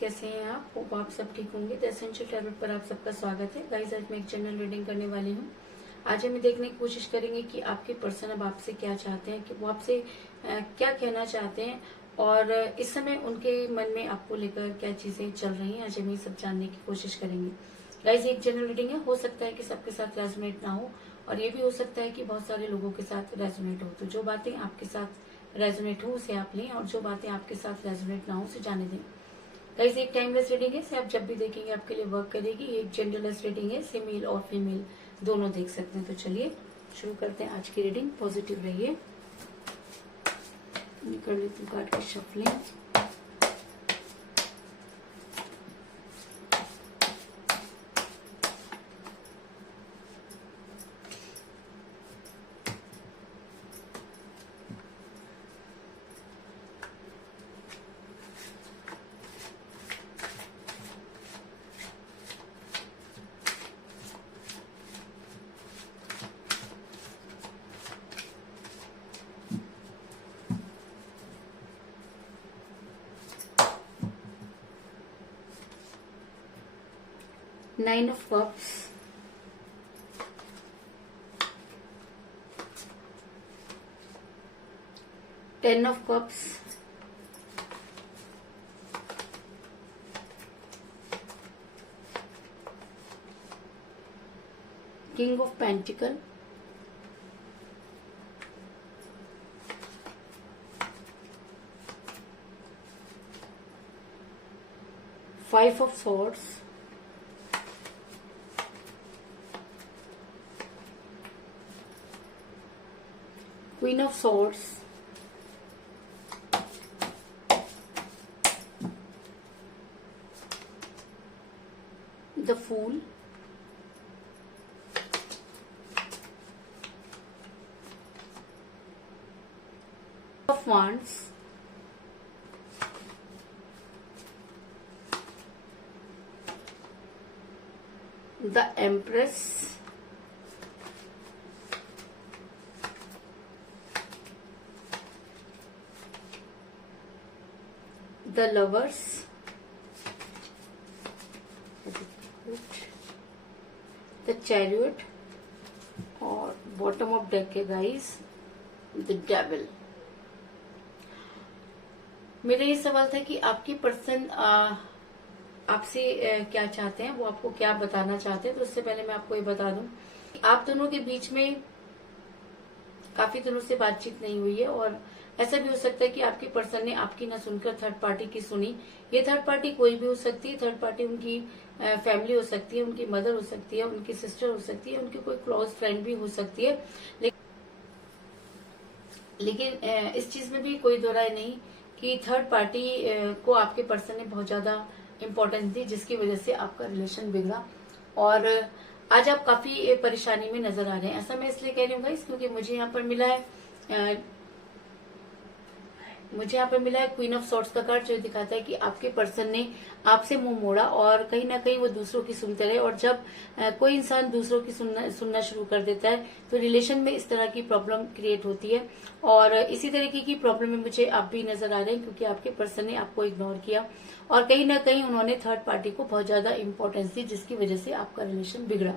कैसे हैं आप? होप आप सब ठीक होंगे। द एसेंशियल टैरोट पर आप सबका स्वागत है। गाइस, आज मैं एक जनरल रीडिंग करने वाली हूँ। आज हम देखने की कोशिश करेंगे कि आपके पर्सन अब आपसे क्या चाहते हैं, कि वो आपसे क्या कहना चाहते हैं और इस समय उनके मन में आपको लेकर क्या चीजें चल रही हैं। आज हम ये सब जानने की कोशिश करेंगे। गाइस, एक जनरल रीडिंग है, हो सकता है कि सबके साथ रेजोनेट ना हो और ये भी हो सकता है कि बहुत सारे लोगों के साथ रेजोनेट हो। तो जो बातें आपके साथ रेजोनेट हो उसे आप लें और जो बातें आपके साथ रेजोनेट ना हो उसे जाने दें। गाइस, एक टाइमलेस रीडिंग है, इसे आप जब भी देखेंगे आपके लिए वर्क करेगी। एक जेंडरलेस रीडिंग है, इसे मेल और फीमेल दोनों देख सकते हैं। तो चलिए शुरू करते हैं आज की रीडिंग। पॉजिटिव रहिए। कर लेती हूँ कार्ड की shuffling. Nine of Cups, Ten of Cups, King of Pentacle, Five of Swords, Queen of Swords, the Fool, of Wands, the Empress, the Lovers, the Chariot और बॉटम ऑफ डेक है guys the devil. मेरा ये सवाल था कि आपकी person आपसे क्या चाहते हैं, वो आपको क्या बताना चाहते हैं। तो उससे पहले मैं आपको ये बता दूं, आप दोनों के बीच में काफी दिनों से बातचीत नहीं हुई है और ऐसा भी हो सकता है कि आपके पर्सन ने आपकी ना सुनकर थर्ड पार्टी की सुनी। ये थर्ड पार्टी कोई भी हो सकती है। थर्ड पार्टी उनकी फैमिली हो सकती है, उनकी मदर हो सकती है, उनकी सिस्टर हो सकती है, उनकी कोई क्लोज फ्रेंड भी हो सकती है। लेकिन इस चीज में भी कोई दो राय नहीं कि थर्ड पार्टी को आपके पर्सन ने बहुत ज्यादा इम्पोर्टेंस दी, जिसकी वजह से आपका रिलेशन बिगड़ा और आज आप काफी परेशानी में नजर आ रहे हैं। ऐसा मैं इसलिए कह रही हूँ गाइस क्योंकि मुझे यहाँ पर मिला है क्वीन ऑफ सॉर्ड्स का कार्ड, जो दिखाता है कि आपके पर्सन ने आपसे मुंह मोड़ा और कहीं ना कहीं वो दूसरों की सुनते रहे। और जब कोई इंसान दूसरों की सुनना शुरू कर देता है तो रिलेशन में इस तरह की प्रॉब्लम क्रिएट होती है। और इसी तरीके की प्रॉब्लम में मुझे आप भी नजर आ रहे हैं क्योंकि आपके पर्सन ने आपको इग्नोर किया और कहीं ना कहीं उन्होंने थर्ड पार्टी को बहुत ज्यादा इंपॉर्टेंस दी, जिसकी वजह से आपका रिलेशन बिगड़ा।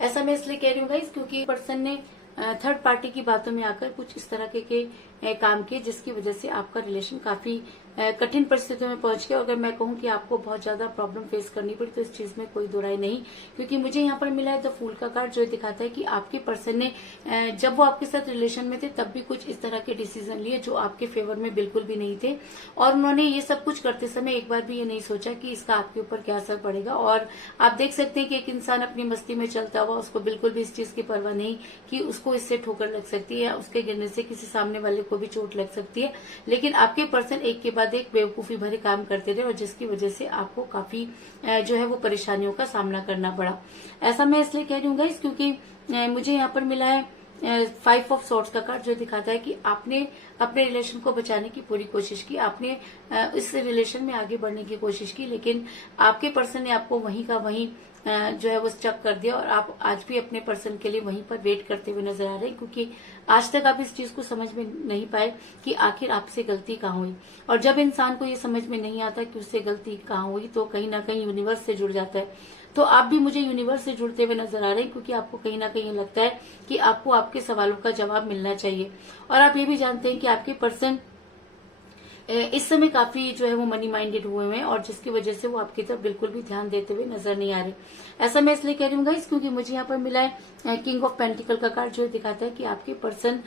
ऐसा मैं इसलिए कह रही हूँ गाइस क्योंकि पर्सन ने थर्ड पार्टी की बातों में आकर कुछ इस तरह के काम किए, जिसकी वजह से आपका रिलेशन काफी कठिन परिस्थितियों में पहुंच गया। अगर मैं कहूं कि आपको बहुत ज्यादा प्रॉब्लम फेस करनी पड़ी तो इस चीज में कोई दो राय नहीं, क्योंकि मुझे यहाँ पर मिला है द फूल का कार्ड, जो दिखाता है कि आपके पर्सन ने जब वो आपके साथ रिलेशन में थे तब भी कुछ इस तरह के डिसीजन लिए जो आपके फेवर में बिल्कुल भी नहीं थे। और उन्होंने ये सब कुछ करते समय एक बार भी ये नहीं सोचा कि इसका आपके ऊपर क्या असर पड़ेगा। और आप देख सकते हैं कि एक इंसान अपनी मस्ती में चलता हुआ, उसको बिल्कुल भी इस चीज की परवाह नहीं कि उसको इससे ठोकर लग सकती है या उसके गिरने से किसी सामने वाले को भी चोट लग सकती है। लेकिन आपके पर्सन एक के बाद एक बेवकूफी भरे काम करते रहे और जिसकी वजह से आपको काफी जो है वो परेशानियों का सामना करना पड़ा। ऐसा मैं इसलिए कह रही हूँ गाइस क्योंकि मुझे यहाँ पर मिला है फाइव ऑफ सॉर्ड्स का कार्ड, जो दिखाता है कि आपने अपने रिलेशन को बचाने की पूरी कोशिश की, आपने इस रिलेशन में आगे बढ़ने की कोशिश की, लेकिन आपके पर्सन ने आपको वहीं का वहीं जो है वो स्टक कर दिया और आप आज भी अपने पर्सन के लिए वहीं पर वेट करते हुए नजर आ रहे हैं, क्योंकि आज तक आप इस चीज को समझ में नहीं पाए कि आखिर आपसे गलती कहाँ हुई। और जब इंसान को ये समझ में नहीं आता कि उससे गलती कहाँ हुई, तो कहीं ना कहीं यूनिवर्स से जुड़ जाता है। तो आप भी मुझे यूनिवर्स से जुड़ते हुए नजर आ रहे हैं, क्योंकि आपको कहीं ना कहीं लगता है कि आपको आपके सवालों का जवाब मिलना चाहिए। और आप ये भी जानते हैं कि आपके पर्सन इस समय काफी जो है वो मनी माइंडेड हुए हैं, और जिसकी वजह से वो आपकी तरफ बिल्कुल भी ध्यान देते हुए नजर नहीं आ रहे। ऐसा मैं इसलिए कह रही हूँ गाइस, क्योंकि मुझे यहाँ पर मिला है किंग ऑफ पेंटिकल का कार्ड, जो दिखाता है कि आपके पर्सन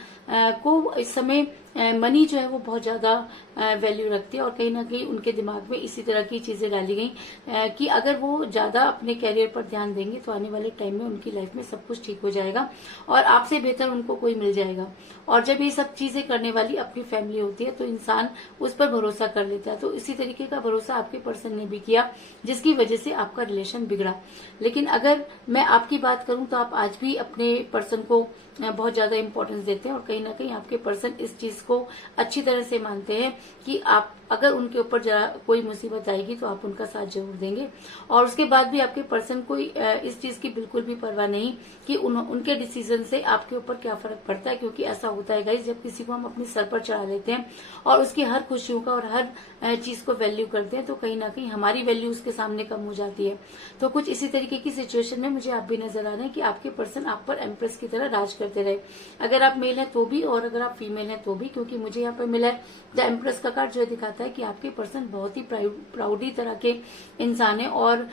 को इस समय मनी जो है वो बहुत ज्यादा वैल्यू रखती है, और कहीं ना कहीं उनके दिमाग में इसी तरह की चीजें डाली गई कि अगर वो ज्यादा अपने कैरियर पर ध्यान देंगे तो आने वाले टाइम में उनकी लाइफ में सब कुछ ठीक हो जाएगा और आपसे बेहतर उनको कोई मिल जाएगा। और जब ये सब चीजें करने वाली अपनी फैमिली होती है तो इंसान उस पर भरोसा कर लेता है। तो इसी तरीके का भरोसा आपके पर्सन ने भी किया, जिसकी वजह से आपका रिलेशन बिगड़ा। लेकिन अगर मैं आपकी बात करूं तो आप आज भी अपने पर्सन को बहुत ज्यादा इंपॉर्टेंस देते हैं, और कहीं ना कहीं आपके पर्सन इस चीज को अच्छी तरह से मानते हैं कि आप अगर उनके ऊपर कोई मुसीबत आएगी तो आप उनका साथ जरूर देंगे। और उसके बाद भी आपके पर्सन को इस चीज की बिल्कुल भी परवाह नहीं कि उनके डिसीजन से आपके ऊपर क्या फर्क पड़ता है, क्योंकि ऐसा होता है गाइस, जब किसी को हम अपने सर पर चढ़ा लेते हैं और उसकी हर खुशियों का और हर चीज को वैल्यू करते हैं, तो कहीं ना कहीं हमारी वैल्यू उसके सामने कम हो जाती है। तो कुछ इसी तरीके की सिचुएशन में मुझे आप भी नजर आ रहे हैं कि आपके पर्सन आप पर एम्प्रेस की तरह राज करते रहे, अगर आप मेल हैं तो भी और अगर आप फीमेल हैं तो भी, क्योंकि मुझे यहाँ पर मिला है द एम्प्रेस का कार्ड, जो दिखाता है कि आपके पर्सन बहुत ही प्राउडी तरह के इंसान है, और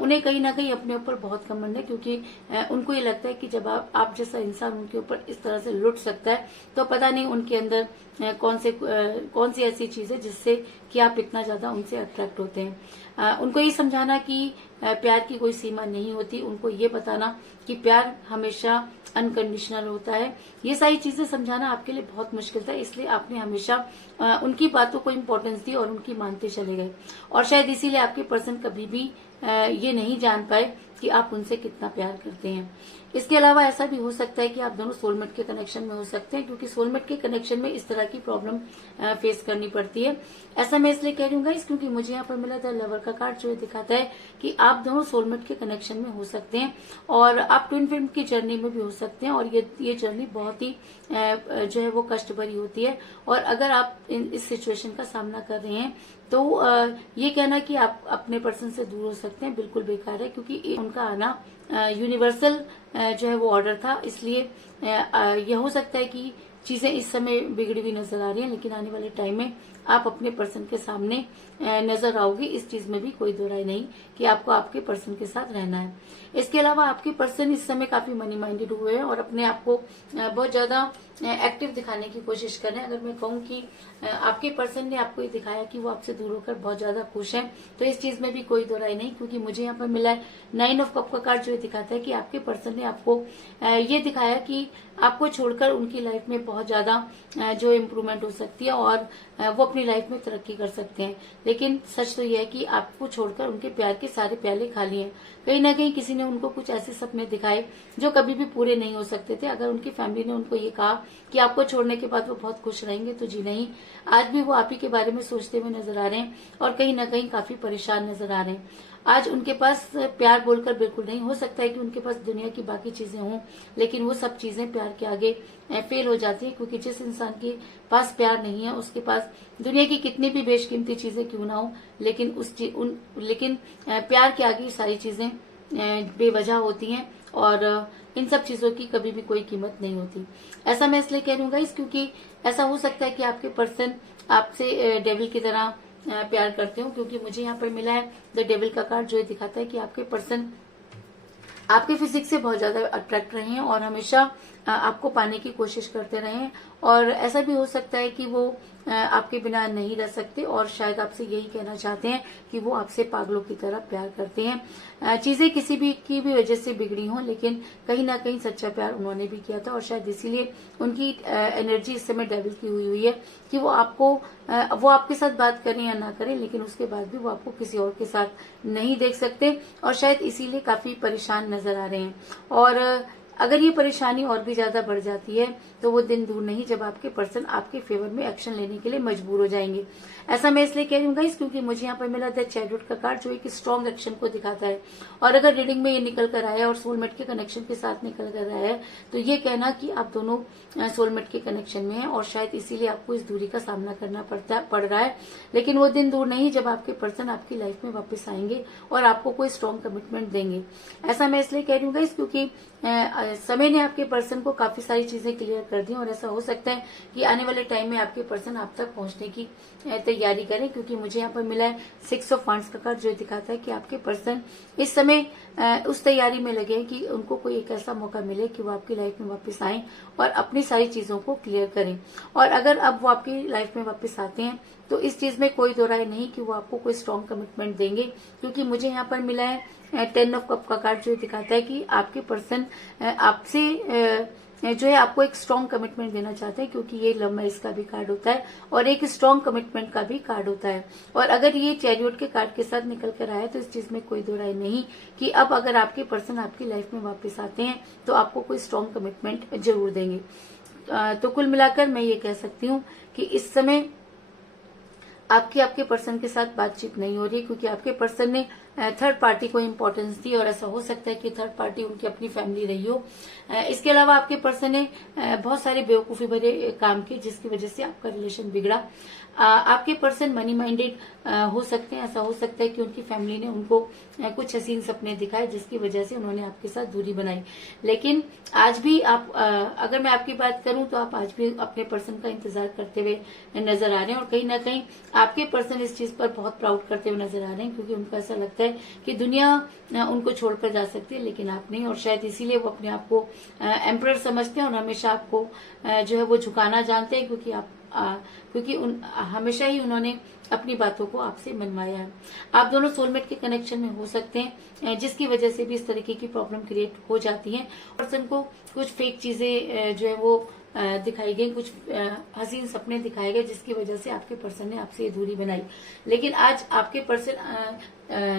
उन्हें कहीं ना कहीं अपने ऊपर बहुत घमंड है, क्योंकि उनको ये लगता है कि जब आप जैसा इंसान उनके ऊपर इस तरह से लुट सकता है, तो पता नहीं उनके अंदर कौन सी ऐसी चीज है जिससे कि आप इतना ज्यादा उनसे अट्रैक्ट होते हैं। उनको ये समझाना कि प्यार की कोई सीमा नहीं होती, उनको ये बताना कि प्यार हमेशा अनकंडीशनल होता है, ये सारी चीजें समझाना आपके लिए बहुत मुश्किल था। इसलिए आपने हमेशा उनकी बातों को इम्पोर्टेंस दी और उनकी मानते चले गए, और शायद इसीलिए आपके पर्सन कभी भी ये नहीं जान पाए कि आप उनसे कितना प्यार करते हैं। इसके अलावा ऐसा भी हो सकता है कि आप दोनों सोलमेट के कनेक्शन में हो सकते हैं, क्योंकि सोलमेट के कनेक्शन में इस तरह की प्रॉब्लम फेस करनी पड़ती है। ऐसा मैं इसलिए कह रही हूँ गाइस, क्योंकि मुझे यहाँ पर मिला था लवर का कार्ड, जो दिखाता है कि आप दोनों सोलमेट के कनेक्शन में हो सकते हैं, और आप ट्विन फ्लेम की जर्नी में भी हो सकते हैं। और ये जर्नी बहुत ही जो है वो कष्ट भरी होती है, और अगर आप इस सिचुएशन का सामना कर रहे हैं तो ये कहना कि आप अपने पर्सन से दूर हो सकते हैं बिल्कुल बेकार है, क्योंकि उनका आना यूनिवर्सल जो है वो ऑर्डर था। इसलिए यह हो सकता है कि चीजें इस समय बिगड़ी हुई नजर आ रही हैं, लेकिन आने वाले टाइम में आप अपने पर्सन के सामने नजर आओगे, इस चीज में भी कोई दो राय नहीं कि आपको आपके पर्सन के साथ रहना है। इसके अलावा आपके पर्सन इस समय काफी मनी माइंडेड हुए हैं और अपने आप को बहुत ज्यादा एक्टिव दिखाने की कोशिश कर रहे हैं। अगर मैं कहूँ कि आपके पर्सन ने आपको ये दिखाया कि वो आपसे दूर होकर बहुत ज्यादा खुश हैं, तो इस चीज में भी कोई दो राय नहीं, क्योंकि मुझे यहाँ पर मिला है 9 ऑफ कप का कार्ड, जो दिखाता है कि आपके पर्सन ने आपको ये दिखाया कि आपको छोड़कर उनकी लाइफ में बहुत ज्यादा जो इम्प्रूवमेंट हो सकती है और वो अपनी लाइफ में तरक्की कर सकते हैं। लेकिन सच तो यह है कि आपको छोड़कर उनके प्यार के सारे प्याले खाली हैं। कहीं ना कहीं किसी ने उनको कुछ ऐसे सपने दिखाए जो कभी भी पूरे नहीं हो सकते थे। अगर उनकी फैमिली ने उनको ये कहा कि आपको छोड़ने के बाद वो बहुत खुश रहेंगे, तो जी नहीं, आज भी वो आप ही के बारे में सोचते हुए नजर आ रहे हैं और कहीं ना कहीं काफी परेशान नजर आ रहे हैं। आज उनके पास प्यार बोलकर बिल्कुल नहीं, हो सकता है कि उनके पास दुनिया की बाकी चीजें हों, लेकिन वो सब चीजें प्यार के आगे फेल हो जाती है, क्योंकि जिस इंसान के पास प्यार नहीं है उसके पास दुनिया की कितनी भी बेशकीमती चीजें क्यों ना हो, लेकिन प्यार के आगे सारी चीजें बेवजह होती हैं और इन सब चीजों की कभी भी कोई कीमत नहीं होती। ऐसा मैं इसलिए कह दूंगा क्योंकि ऐसा हो सकता है कि आपके पर्सन आपसे डेविल की तरह प्यार करते हो, क्योंकि मुझे यहाँ पर मिला है द डेविल का कार्ड, जो दिखाता है कि आपके पर्सन आपके फिजिक्स से बहुत ज्यादा अट्रैक्ट रहे हैं और हमेशा आपको पाने की कोशिश करते रहे हैं। और ऐसा भी हो सकता है कि वो आपके बिना नहीं रह सकते और शायद आपसे यही कहना चाहते हैं कि वो आपसे पागलों की तरह प्यार करते हैं। चीजें किसी भी की भी वजह से बिगड़ी हों, लेकिन कहीं ना कहीं सच्चा प्यार उन्होंने भी किया था और शायद इसीलिए उनकी एनर्जी इस समय डेविल की हुई है कि वो आपके साथ बात करें या ना करें, लेकिन उसके बाद भी वो आपको किसी और के साथ नहीं देख सकते और शायद इसीलिए काफी परेशान नजर आ रहे हैं। और अगर ये परेशानी और भी ज्यादा बढ़ जाती है तो वो दिन दूर नहीं जब आपके पर्सन आपके फेवर में एक्शन लेने के लिए मजबूर हो जाएंगे। ऐसा मैं इसलिए कह रही हूँ गाइस क्योंकि मुझे यहाँ पर मिला द चैरियट का कार्ड जो एक स्ट्रॉन्ग एक्शन को दिखाता है। और अगर रीडिंग में ये निकल कर आया और सोलमेट के कनेक्शन के साथ निकल कर आया है तो ये कहना कि आप दोनों सोलमेट के कनेक्शन में हैं और शायद इसीलिए आपको इस दूरी का सामना करना पड़ रहा है। लेकिन वो दिन दूर नहीं जब आपके पर्सन आपकी लाइफ में वापस आएंगे और आपको कोई स्ट्रॉन्ग कमिटमेंट देंगे। ऐसा मैं इसलिए कह रही हूँ गाइस क्योंकि समय ने आपके पर्सन को काफी सारी चीजें क्लियर कर दी और ऐसा हो सकता है कि आने वाले टाइम में आपके पर्सन आप तक पहुंचने की तैयारी करें, क्योंकि मुझे यहाँ पर मिला है 6 ऑफ वांड्स का कार्ड जो दिखाता है कि आपके पर्सन इस समय उस तैयारी में लगे हैं कि उनको कोई एक ऐसा मौका मिले कि वो आपकी लाइफ में वापस आए और अपनी सारी चीजों को क्लियर करें। और अगर अब वो आपकी लाइफ में वापस आते हैं तो इस चीज में कोई दो राय नहीं कि वो आपको कोई स्ट्रॉन्ग कमिटमेंट देंगे, क्योंकि मुझे यहाँ पर मिला है 10 ऑफ कप का कार्ड जो दिखाता है कि आपके पर्सन आपसे जो है आपको एक स्ट्रॉन्ग कमिटमेंट देना चाहते हैं, क्योंकि ये लव मैरिज का भी कार्ड होता है और एक स्ट्रॉन्ग कमिटमेंट का भी कार्ड होता है। और अगर ये चैरियट के कार्ड के साथ निकल कर आया तो इस चीज में कोई दो राय नहीं कि अब अगर आपके पर्सन आपकी लाइफ में वापस आते हैं तो आपको कोई स्ट्रॉन्ग कमिटमेंट जरूर देंगे। तो कुल मिलाकर मैं ये कह सकती हूँ कि इस समय आपके पर्सन के साथ बातचीत नहीं हो रही, क्योंकि आपके पर्सन ने थर्ड पार्टी को इम्पोर्टेंस दी और ऐसा हो सकता है कि थर्ड पार्टी उनकी अपनी फैमिली रही हो। इसके अलावा आपके पर्सन ने बहुत सारे बेवकूफी भरे काम किए जिसकी वजह से आपका रिलेशन बिगड़ा। आपके पर्सन मनी माइंडेड हो सकते हैं। ऐसा हो सकता है कि उनकी फैमिली ने उनको कुछ हसीन सपने दिखाए जिसकी वजह से उन्होंने आपके साथ दूरी बनाई। लेकिन आज भी आप अगर मैं आपकी बात करूं तो आप आज भी अपने पर्सन का इंतजार करते हुए नजर आ रहे हैं और कहीं ना कहीं आपके पर्सन इस चीज पर बहुत प्राउड करते हुए नजर आ रहे हैं, क्योंकि उनको ऐसा लगता है कि दुनिया उनको छोड़कर जा सकती है लेकिन आप नहीं। और शायद इसीलिए वो अपने आप को एम्परर समझते हैं और हमेशा आपको जो है वो झुकाना जानते हैं, क्योंकि हमेशा ही उन्होंने अपनी बातों को आपसे मनवाया है। आप दोनों सोलमेट के कनेक्शन में हो सकते हैं जिसकी वजह से भी इस तरीके की प्रॉब्लम क्रिएट हो जाती है। पर्सन को कुछ फेक चीजें जो है वो दिखाई गई, कुछ हसीन सपने दिखाए गए जिसकी वजह से आपके पर्सन ने आपसे ये दूरी बनाई। लेकिन आज आपके पर्सन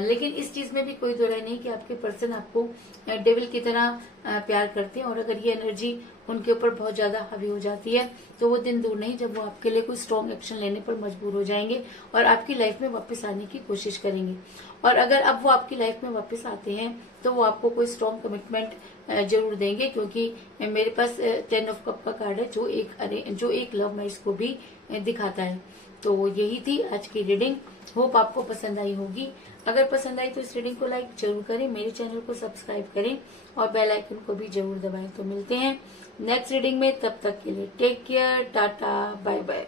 लेकिन इस चीज में भी कोई दो राय नहीं कि आपके पर्सन आपको डेविल की तरह प्यार करते हैं और अगर ये एनर्जी उनके ऊपर बहुत ज्यादा हावी हो जाती है तो वो दिन दूर नहीं जब वो आपके लिए कोई स्ट्रॉन्ग एक्शन लेने पर मजबूर हो जाएंगे और आपकी लाइफ में वापस आने की कोशिश करेंगे। और अगर अब वो आपकी लाइफ में वापस आते हैं तो वो आपको कोई स्ट्रॉन्ग कमिटमेंट जरूर देंगे, क्योंकि मेरे पास 10 ऑफ कप का कार्ड है जो एक लव मैरिज को भी दिखाता है। तो यही थी आज की रीडिंग। होप आपको पसंद आई होगी। अगर पसंद आई तो इस रीडिंग को लाइक जरूर करें, मेरे चैनल को सब्सक्राइब करें और बेल आइकन को भी जरूर दबाएं। तो मिलते हैं नेक्स्ट रीडिंग में, तब तक के लिए take care, tata, bye bye.